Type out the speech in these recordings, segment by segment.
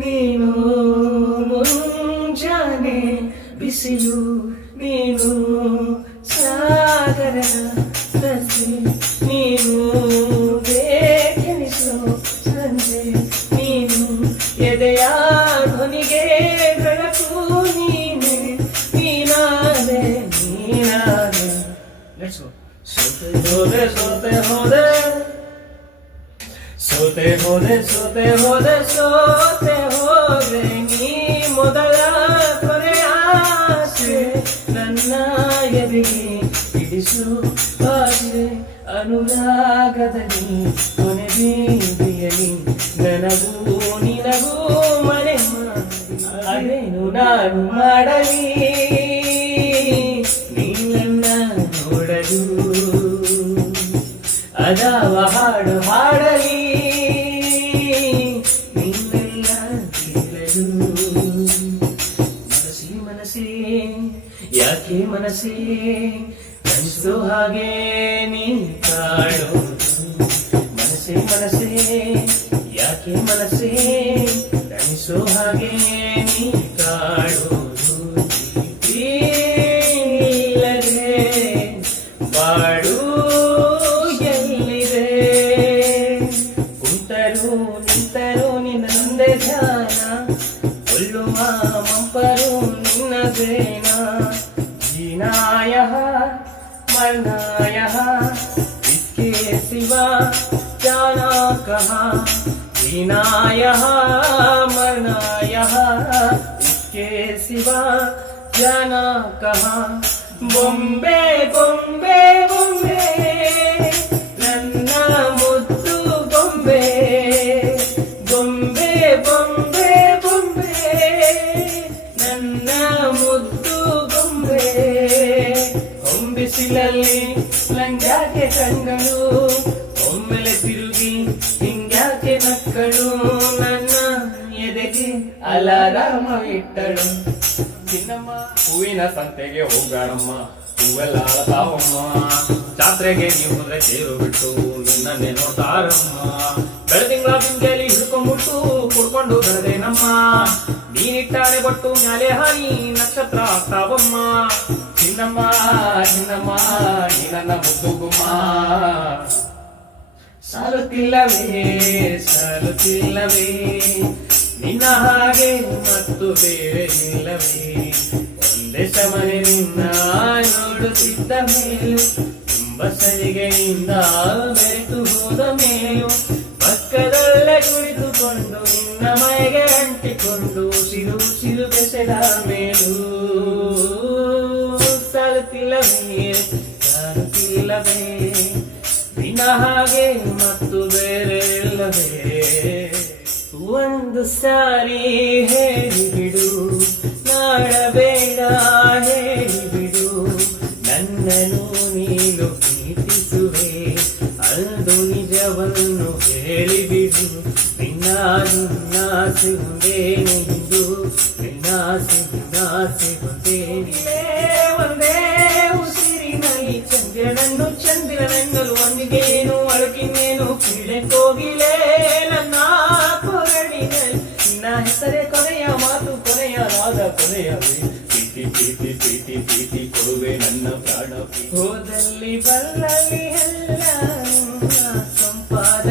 ನೀನು ಮುಂಜಾನೆ ಬಿಸಿಲು, ನೀನು ಸಾಗರದ ಸಸಿ, ನೀನು ಬೇಕೆನಿಸೋ ಸಂಜೆ, ನೀನು ಎದೆಯ ಧ್ವನಿಗೆ ಬೆಳಕು, ನೀನೆ ನೀನಾದೆ ನೀನಾದೆ Let's go. ಸೋತೆ ಹೋದೆ ಸೋತೆ ಹೋದೆ ಸೋತೆ ಹೋದೆ ಸೋತೆ ಹೋದೆ ಸೋತೆ ಹೋದೆ ನೀ ಮೊದಲ ಕೊನೆಯ ಆಸೆ ನನ್ನ ಎದೆಗೆ ಹಿಡಿಸು ಆಸೆ ಅನುರಾಗದಲ್ಲಿ ಕೊನೆ ಬೀದಿಯಲಿ ನನಗೂ ನಿನಗೂ ಮನೆ ಅದೇನು ನಾನು ಮಾಡಲಿ? ನೀನನ್ನ ನೋಡಲು ಅದಾವ ಹಾಡು ಮನಸ್ಸಿ ಯಾಕೆ ಮನಸ್ಸಿ ಅನಿಸೋ ಹಾಗೆ ನೀ ಕಾಡೋದು ಮನಸ್ಸೇ ಮನಸ್ಸೇ ಯಾಕೆ ಮನಸ್ಸೇ ಅನಿಸೋ ಹಾಗೆ ನೀ ಕಾಡೋದು ಬಾಡು ಕುಂತರು ನಿಂತರು ನಿನ್ನಂದೆ ಧ್ಯಾನ ಕೊಲ್ಲುವ ಮಂಪರು देना। जीना यह इसके सिवा जाना कहा? जीना यह मरना इसके सिवा जाना कहा? बॉम्बे बॉम्बे। ಅಲಾರಾಮ ಇಟ್ಟಳು. ಚಿನ್ನಮ್ಮ ಹೂವಿನ ಸಂತೆಗೆ ಹೋಗಾಡಮ್ಮ ಹೂವೆಲ್ಲ ಅಳತಾವಮ್ಮ. ಜಾತ್ರೆಗೆ ನೀವು ಹೋದ್ರೆ ತೇರು ಬಿಟ್ಟು ನಿನ್ನನ್ನೇ ನೋಡ್ತಾರಮ್ಮ. ತಿಂಗಳ ಬಿಂದೆಲಿ ಹಿಡ್ಕೊಂಡ್ಬಿಟ್ಟು ಕುಡ್ಕೊಂಡು ಬೆಳೆದೇನಮ್ಮ. ನೀನಿಟ್ಟಾಳೆ ಬಟ್ಟು ಮ್ಯಾಲೆ ಹಾನಿ ನಕ್ಷತ್ರ ಆಗ್ತಾವಮ್ಮ. ಚಿನ್ನಮ್ಮ ಚಿನ್ನಮ್ಮ ನೀ ನನ್ನ ಮುದ್ದುಗುಮ್ಮ. ಸಾಲುತ್ತಿಲ್ಲವೇ ಸಾಲುತ್ತಿಲ್ಲವೇ. ನಿನ್ನ ಹಾಗೆ ಮತ್ತು ಬೇರೆ ಇಲ್ಲವೇ? ಒಂದೇ ಸಮನೆ ನಿನ್ನ ನೋಡುತ್ತಿದ್ದ ಮೇಲೂ ತುಂಬ ಸರಿಗೆಯಿಂದ ಬೆರೆತು ಹೋದ ಮೇಲೂ. ಪಕ್ಕದಲ್ಲೇ ಕುಳಿತುಕೊಂಡು, ನಿನ್ನ ಮೈಗೆ ಅಂಟಿಕೊಂಡು ಸಿರು ಸಿರು ಬೆಸೆದ ಮೇಲೂ. ಸಾಲುತ್ತಿಲ್ಲವೇ? ಸಾಲುತ್ತಿಲ್ಲವೇ? ನಿನ್ನ ಹಾಗೆ ಮತ್ತು ಬೇರೆ ಇಲ್ಲವೇ? ಒಂದು ಸಾರಿ ಹೇಳಿಬಿಡು ನಾಡಬೇಡ ಹೇಳಿಬಿಡು. ನನ್ನನ್ನು ನೀನು ಪ್ರೀತಿಸುವೆ, ಅಂದು ನಿಜವನ್ನು ಹೇಳಿಬಿಡು. ನಿನ್ನ ನಿನ್ನಾಸೆ ಒಂದೇನೆಂದು ನಿನ್ನಾಸೆ ನಿನ್ನಾಸೆ ಒಂದೇನಿದೆ ಒಂದೇ ಉಸಿರಿನಲ್ಲಿ ಚಂದ್ರನನ್ನು ಚಂದ್ರನನ್ನಲು ನಿನ್ನ ಹೆಸರೇ ಕೊನೆಯ ಮಾತು ಕೊನೆಯ ರಾಗ ಕೊನೆಯ ಪ್ರೀತಿ ಪ್ರೀತಿ ಪ್ರೀತಿ ಪ್ರೀತಿ ಕೊಡುವೆ ನನ್ನ ಪ್ರಾಣ ಹೋದಲ್ಲಿ ಬಲ್ಲಲ್ಲಿ ಎಲ್ಲ ಸಂಪಾದ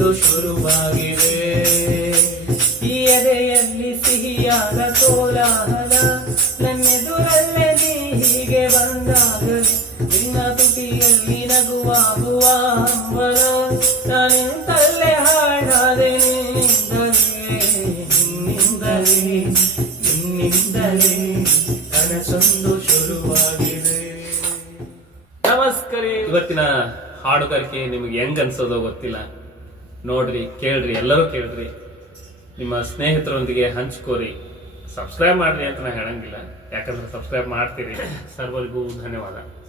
ಕನಸೊಂದು ಶುರುವಾಗಿವೆ ಈ ಎದೆಯಲ್ಲಿ ಸಿಹಿಯಾದ ಕೋಲಾಹಲ, ನನ್ನೆದುರಲ್ಲೇ ನೀ ಹೀಗೆ ಬಂದಾಗಲಿ. ನಿನ್ನ ತುಟಿಯಲ್ಲಿ ನಗುವಾಗುವ ಹಂಬಲ ನಾನಿಂತಲ್ಲೇ ಹಾಡಾದೆ ನಿನ್ನಿಂದಲೇ ನಿನ್ನಿಂದಲೇ ಕನಸೊಂದು ಶುರುವಾಗಿದೆ. ನಮಸ್ಕಾರ. ಇವತ್ತಿನ ಹಾಡುಗಾರಿಕೆ ನಿಮಗೆ ಹೆಂಗ್ ಅನ್ಸೋದೋ ಗೊತ್ತಿಲ್ಲ. ನೋಡ್ರಿ, ಕೇಳ್ರಿ, ಎಲ್ಲರೂ ಕೇಳ್ರಿ. ನಿಮ್ಮ ಸ್ನೇಹಿತರೊಂದಿಗೆ ಹಂಚ್ಕೋರಿ. ಸಬ್ಸ್ಕ್ರೈಬ್ ಮಾಡ್ರಿ ಅಂತ ನಾ ಹೇಳಂಗಿಲ್ಲ. ಯಾಕಂದ್ರೆ ಸಬ್ಸ್ಕ್ರೈಬ್ ಮಾಡ್ತೀರಿ. ಸರ್ವರಿಗೂ ಧನ್ಯವಾದ.